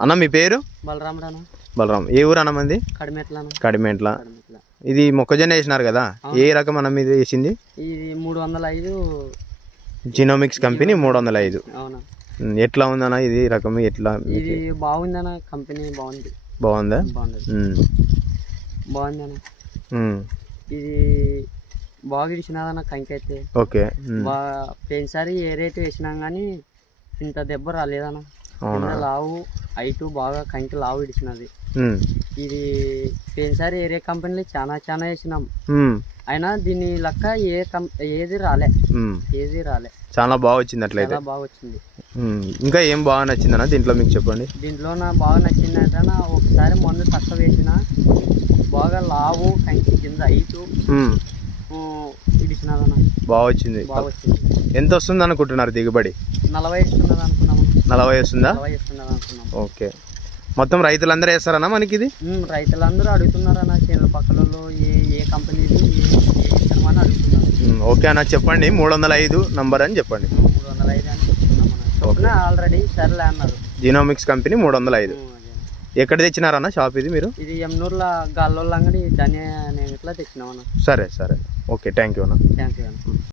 అన్న మీ పేరు? బలరాముడు అన్న. బలరాం. ఏ ఊరు అన్న మంది? కడిమెట్ల. ఇది మొక్కజొన్న వేసినారు కదా, ఏ రకం అన్న మీద వేసింది? ఇది 305 జీనోమిక్స్ కంపెనీ 305. అవునా. ఎట్లా ఉందన్న ఇది రకం? ఎట్లా ఇది బాగుందన్న, కంపెనీ బాగుంది. బాగుందా? బాగుందన్న. ఇది బాగా ఇచ్చినదన్న కంకి అయితే. ఓకే. పోయినసారి ఏ రేటు వేసినాం కానీ ఇంత దెబ్బ రాలేదన్న. లావు హైటు బాగా కంకి లావు ఇడిచినది. ఇది పోయినసారి ఏరే కంపెనీలు చాలా వేసినాం, అయినా దీని లెక్క ఏది రాలే. చాలా బాగా వచ్చింది. అట్లయితే బాగా వచ్చింది. ఇంకా ఏం బాగా నచ్చిందన్న దీంట్లో మీకు చెప్పండి. దీంట్లో బాగా నచ్చింది అంటే ఒకసారి మందు తక్కువ వేసిన బాగా లావు కంకి కింద హైటు ఇడిచినదన్న. బాగా వచ్చింది. ఎంత వస్తుంది అనుకుంటున్నారు దిగుబడి? 40 వస్తున్నది అనుకున్నాము. 40 వస్తుందా? 40 వస్తున్నది అనుకున్నాం. ఓకే. మొత్తం రైతులందరూ వేస్తారన్నా మనకి ఇది? రైతులందరూ అడుగుతున్నారన్న, చేనుల పక్కల ఏ కంపెనీది అని అడుగుతున్నారు. ఓకే అన్న, చెప్పండి 305 నంబర్ అని చెప్పండి. 305 అని చెప్తున్నాం ఆల్రెడీ. సరేలే అన్నారు. Genomics company 305. ఎక్కడ తెచ్చినారన్న షాప్ ఇది మీరు? ఇది ఎమ్నూరులో గాల్లోళ్ళ అంగడి ధన్య ఇట్లా తెచ్చినామన్న. సరే. ఓకే, థ్యాంక్ యూ అన్న. థ్యాంక్ యూ అన్న.